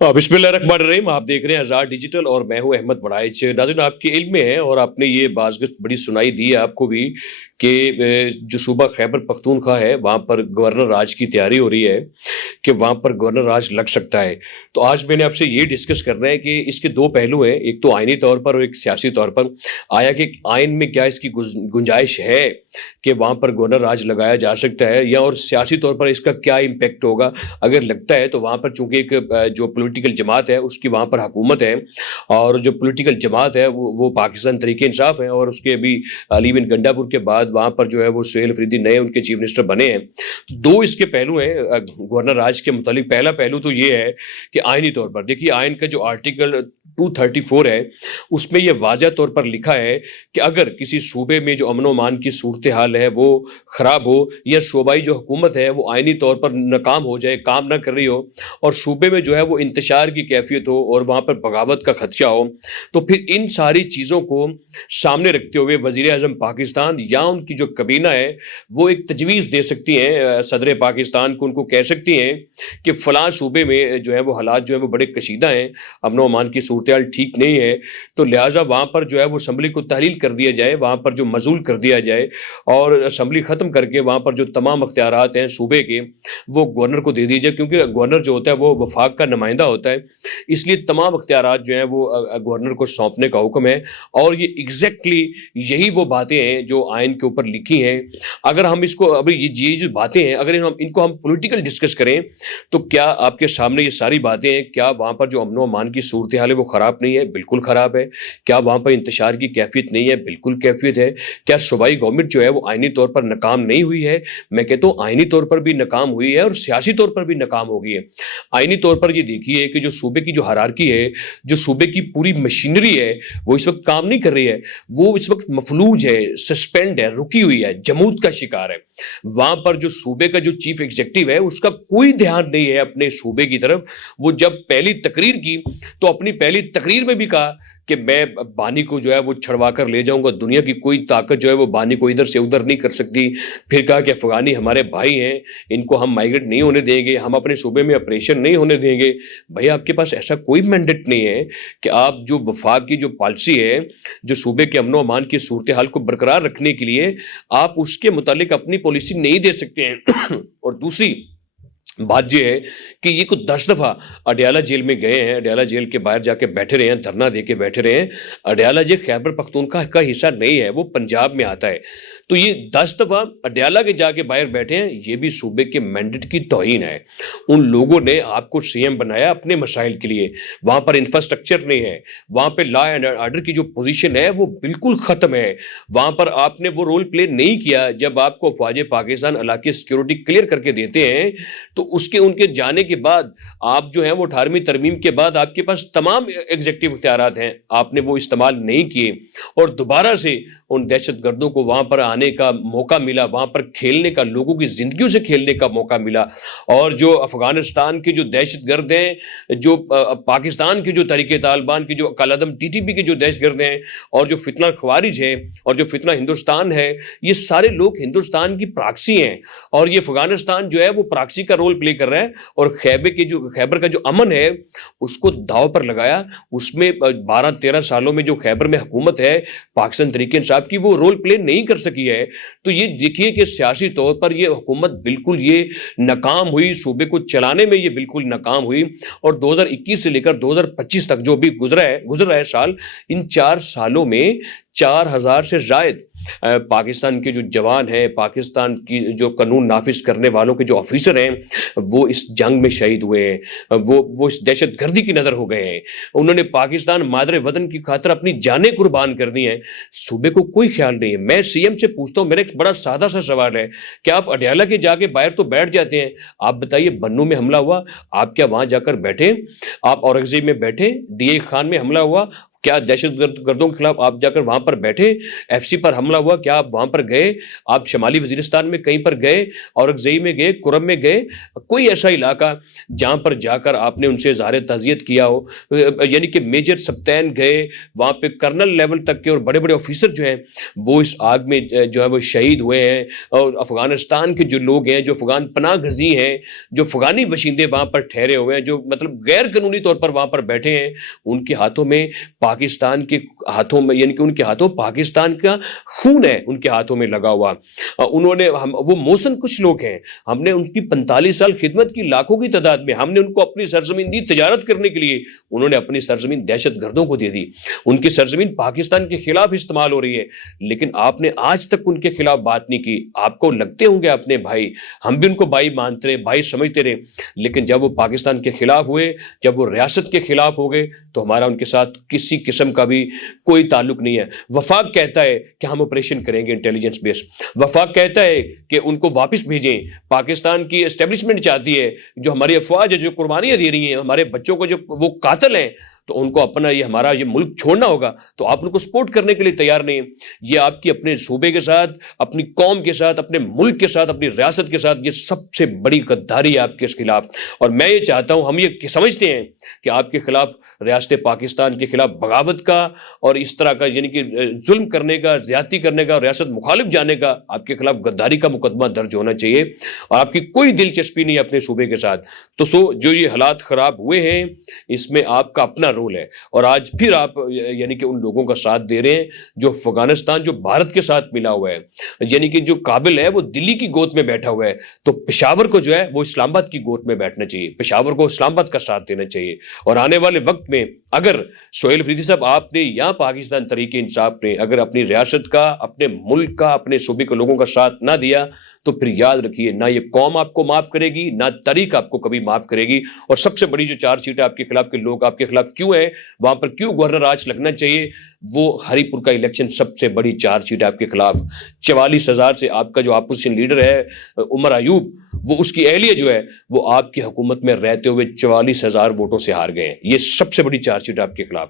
बिस्मिल्लाहिर्रहमानिर्रहीम। आप देख रहे हैं आज़ाद डिजिटल और मैं हूं अहमद वड़ाइच। नाज़रीन, आपके इल्म में है और आपने ये बाज़गश्त बड़ी सुनाई दी है आपको भी कि जो सूबा खैबर पख्तूनख्वा है वहाँ पर गवर्नर राज की तैयारी हो रही है कि वहाँ पर गवर्नर राज लग सकता है। तो आज मैंने आपसे ये डिस्कस करना है कि इसके दो पहलू हैं, एक तो आइनी तौर पर और एक सियासी तौर पर। आया कि आइन में क्या इसकी गुंजाइश है कि वहाँ पर गवर्नर राज लगाया जा सकता है, या और सियासी तौर पर इसका क्या इम्पेक्ट होगा अगर लगता है। तो वहाँ पर चूंकि एक जो पॉलिटिकल जमात है उसकी वहाँ पर हुकूमत है, और जो पॉलिटिकल जमात है वो पाकिस्तान तरीके इंसाफ है, और उसके अभी अली बिन गंडापुर के बाद वहाँ पर जो है वो सुहेल अफरीदी नए उनके चीफ मिनिस्टर बने हैं। तो दो इसके पहलू हैं गवर्नर राज के मुतालिक। पहला पहलू तो ये है कि आइनी तौर पर देखिए, आइन का जो आर्टिकल 234 है उसमें यह वाज़ह तौर पर लिखा है कि अगर किसी सूबे में जो अमन अमान की सूरत हाल है वो ख़राब हो, या सूबाई जो हुकूमत है वो आइनी तौर पर नाकाम हो जाए, काम ना कर रही हो, और सूबे में जो है वो इंतशार की कैफियत हो और वहाँ पर बगावत का खदशा हो, तो फिर इन सारी चीज़ों को सामने रखते हुए वज़ीर आज़म पाकिस्तान या उनकी जो कबीना है वो एक तजवीज़ दे सकती हैं सदर पाकिस्तान को। उनको कह सकती हैं कि फ़लाँ सूबे में जो है वो हालात जो है वो बड़े कशीदा हैं, अमन अमान की सूरत हाल ठीक नहीं है, तो लिहाजा वहाँ पर जो है वो असम्बली को तहलील कर दिया जाए, वहाँ पर जो मज़ूल कर दिया जाए, और असम्बली ख़त्म करके वहाँ पर जो तमाम अख्तियारात हैं सूबे के वो गवर्नर को दे दीजिए, क्योंकि गवर्नर जो होता है वो वफाक का नुमाइंदा होता है, इसलिए तमाम अख्तियारात जो हैं वो गवर्नर को सौंपने का हुक्म है। और ये एग्जैक्टली यही वो बातें हैं जो आइन के ऊपर लिखी हैं। अगर हम इसको अभी ये जो बातें हैं अगर हम इनको हम पॉलिटिकल डिस्कस करें तो क्या आपके सामने ये सारी बातें हैं, क्या वहाँ पर जो अमन अमान की सूरत हाल है वो ख़राब नहीं है? बिल्कुल ख़राब है। क्या वहाँ पर इंतशार की कैफियत नहीं है? बिल्कुल कैफियत है। क्या सूबाई गवर्नमेंट जो है वो आइनी तौर पर नाकाम नहीं हुई है? मैं कहता हूँ आइनी तौर पर भी नाकाम हुई है और सियासी तौर पर भी नाकाम हो गई है। आइनी तौर पर ये देखिए कि जो सूबे की जो हायरार्की है, जो सूबे की पूरी मशीनरी है, वो इस वक्त काम नहीं कर रही है। वो इस वक्त मफलूज है, सस्पेंड है, रुकी हुई है, जमूद का शिकार है। वहां पर जो सूबे का जो चीफ एग्जीक्यूटिव है उसका कोई ध्यान नहीं है अपने सूबे की तरफ। वो जब पहली तकरीर की तो अपनी पहली तकरीर में भी कहा कि मैं बानी को जो है वो छड़वा कर ले जाऊंगा, दुनिया की कोई ताकत जो है वो बानी को इधर से उधर नहीं कर सकती। फिर कहा कि अफगानी हमारे भाई हैं, इनको हम माइग्रेट नहीं होने देंगे, हम अपने सूबे में ऑपरेशन नहीं होने देंगे। भाई आपके पास ऐसा कोई मैंडेट नहीं है कि आप जो वफाक की जो पॉलिसी है, जो सूबे के अमन अमान की सूरत हाल को बरकरार रखने के लिए आप उसके मुतालिक अपनी पॉलिसी नहीं दे सकते हैं। और दूसरी बात यह है कि ये कुछ 10 दफ़ा अडयाला जेल में गए हैं, अडयाला जेल के बाहर जाके बैठे रहे हैं, धरना दे के बैठे रहे हैं। अडयाला जेल खैबर पख्तूनख्वा का हिस्सा नहीं है, वो पंजाब में आता है। तो ये 10 दफ़ा अडयाला के जाके बाहर बैठे हैं, ये भी सूबे के मैंडेट की तौहीन है। उन लोगों ने आपको सीएम बनाया अपने मसाइल के लिए, वहाँ पर इंफ्रास्ट्रक्चर नहीं है, वहाँ पर लॉ एंड आर्डर की जो पोजीशन है वो बिल्कुल ख़त्म है। वहाँ पर आपने वो रोल प्ले नहीं किया। जब आपको फ़ौज पाकिस्तान इलाके सिक्योरिटी क्लियर करके देते हैं तो उसके उनके जाने के बाद आप जो है वो 18वीं तरमीम के बाद आपके पास तमाम एग्जीक्यूटिव इख्तियारात हैं, आपने वो इस्तेमाल नहीं किए, और दोबारा से उन दहशतगर्दों को वहाँ पर आने का मौका मिला, वहाँ पर खेलने का, लोगों की ज़िंदगियों से खेलने का मौका मिला। और जो अफ़गानिस्तान के जो दहशतगर्द हैं, जो पाकिस्तान के जो तहरीक तालिबान के जो कालादम टीटीपी के जो दहशतगर्द हैं, और जो फितना ख्वारिज है, और जो फितना हिंदुस्तान है, ये सारे लोग हिंदुस्तान की प्राक्सी हैं, और ये अफ़गानिस्तान जो है वो प्राक्सी का रोल प्ले कर रहा है। और खैबर का जो अमन है उसको दाव पर लगाया। उसमें 12-13 सालों में जो खैबर में हुकूमत है पाकिस्तान तरीके इंसाफ की, वो रोल प्ले नहीं कर सकी है। तो ये देखिए कि सियासी तौर पर ये हुकूमत बिल्कुल ये नाकाम हुई, सूबे को चलाने में ये बिल्कुल नाकाम हुई। और 2021 से लेकर 2025 तक जो भी गुजर रहा है साल, इन 4 सालों में 4000 से ज़ायद पाकिस्तान के जो जवान हैं, पाकिस्तान की जो कानून नाफिज करने वालों के जो ऑफिसर हैं, वो इस जंग में शहीद हुए हैं, वो इस दहशतगर्दी की नज़र हो गए हैं। उन्होंने पाकिस्तान मादरे वतन की खातिर अपनी जानें कुर्बान कर दी हैं। सूबे को कोई ख्याल नहीं है। मैं सीएम से पूछता हूँ, मेरा एक बड़ा सादा सा सवाल है, क्या आप अडयाला के जाके बाहर तो बैठ जाते हैं? आप बताइए, बन्नू में हमला हुआ, आप क्या वहाँ जाकर बैठे? आप औरंगजेब में बैठे? डीए खान में हमला हुआ, کیا دہشت گردوں کے خلاف آپ جا کر وہاں پر بیٹھے؟ FC پر حملہ ہوا، کیا آپ وہاں پر گئے؟ آپ شمالی وزیرستان میں کہیں پر گئے؟ اورکزئی میں گئے؟ کرم میں گئے؟ کوئی ایسا علاقہ جہاں پر جا کر آپ نے ان سے اظہار تعزیت کیا ہو؟ یعنی کہ میجر سبتین گئے، وہاں پہ کرنل لیول تک کے اور بڑے بڑے آفیسر جو ہیں وہ اس آگ میں جو ہے وہ شہید ہوئے ہیں، اور افغانستان کے جو لوگ ہیں، جو افغان پناہ گزین ہیں، جو افغانی باشندے وہاں پر ٹھہرے ہوئے ہیں، جو مطلب غیر قانونی طور پر وہاں پر بیٹھے ہیں، ان کے ہاتھوں میں پاکستان کے ہاتھوں میں، یعنی کہ ان کے ہاتھوں پاکستان کا خون ہے ان کے ہاتھوں میں لگا ہوا۔ انہوں نے وہ موسن کچھ لوگ ہیں، ہم نے ان کی 45 سال خدمت کی، لاکھوں کی تعداد میں ہم نے ان کو اپنی سرزمین دی تجارت کرنے کے لیے، انہوں نے اپنی سرزمین دہشت گردوں کو دے دی، ان کی سرزمین پاکستان کے خلاف استعمال ہو رہی ہے، لیکن آپ نے آج تک ان کے خلاف بات نہیں کی۔ آپ کو لگتے ہوں گے اپنے بھائی، ہم بھی ان کو بھائی مانتے رہے، بھائی سمجھتے رہے، لیکن جب وہ پاکستان کے خلاف ہوئے، جب وہ ریاست کے خلاف ہو گئے، تو ہمارا ان کے ساتھ کسی قسم کا بھی کوئی تعلق نہیں ہے۔ وفاق کہتا ہے کہ ہم آپریشن کریں گے انٹیلیجنس بیس، وفاق کہتا ہے کہ ان کو واپس بھیجیں، پاکستان کی اسٹیبلشمنٹ چاہتی ہے، جو ہماری افواج ہے جو قربانیاں دے رہی ہیں، ہمارے بچوں کو جو وہ قاتل ہیں، تو ان کو اپنا یہ ہمارا یہ ملک چھوڑنا ہوگا، تو آپ ان کو سپورٹ کرنے کے لیے تیار نہیں ہیں۔ یہ آپ کی اپنے صوبے کے ساتھ، اپنی قوم کے ساتھ، اپنے ملک کے ساتھ، اپنی ریاست کے ساتھ یہ سب سے بڑی غداری ہے آپ کے اس خلاف۔ اور میں یہ چاہتا ہوں، ہم یہ سمجھتے ہیں کہ آپ کے خلاف ریاست پاکستان کے خلاف بغاوت کا اور اس طرح کا یعنی کہ ظلم کرنے کا، زیادتی کرنے کا، ریاست مخالف جانے کا، آپ کے خلاف غداری کا مقدمہ درج ہونا چاہیے، اور آپ کی کوئی دلچسپی نہیں ہے اپنے صوبے کے ساتھ۔ تو جو یہ حالات خراب ہوئے ہیں، اس میں آپ کا اپنا رول ہے، اور آج پھر آپ یعنی کہ ان لوگوں کا ساتھ دے رہے ہیں جو افغانستان، جو بھارت کے ساتھ ملا ہوا ہے، یعنی کہ جو کابل ہے وہ دلی کی گود میں بیٹھا ہوا ہے، تو پشاور کو جو ہے وہ اسلام آباد کی گود میں بیٹھنا چاہیے، پشاور کو اسلام آباد کا ساتھ دینا چاہیے۔ اور آنے والے وقت میں اگر سہیل افریدی صاحب آپ نے یا پاکستان تحریک انصاف نے اگر اپنی ریاست کا، اپنے ملک کا، اپنے صوبے کے لوگوں کا ساتھ نہ دیا، تو پھر یاد رکھیے نہ یہ قوم آپ کو معاف کرے گی، نہ تحریک آپ کو کبھی معاف کرے گی۔ اور سب سے بڑی جو چارج شیٹ ہے آپ کے خلاف کے لوگ آپ کے خلاف کیوں ہیں، وہاں پر کیوں گورنر راج لگنا چاہیے، وہ ہری پور کا الیکشن سب سے بڑی چارج شیٹ ہے آپ کے خلاف۔ 44,000 سے آپ کا جو اپوزیشن لیڈر ہے عمر ایوب، وہ اس کی اہلیہ جو ہے وہ آپ کی حکومت میں رہتے ہوئے 44,000 ووٹوں سے ہار گئے ہیں۔ یہ سب سے بڑی چارج شیٹ ہے آپ کے خلاف۔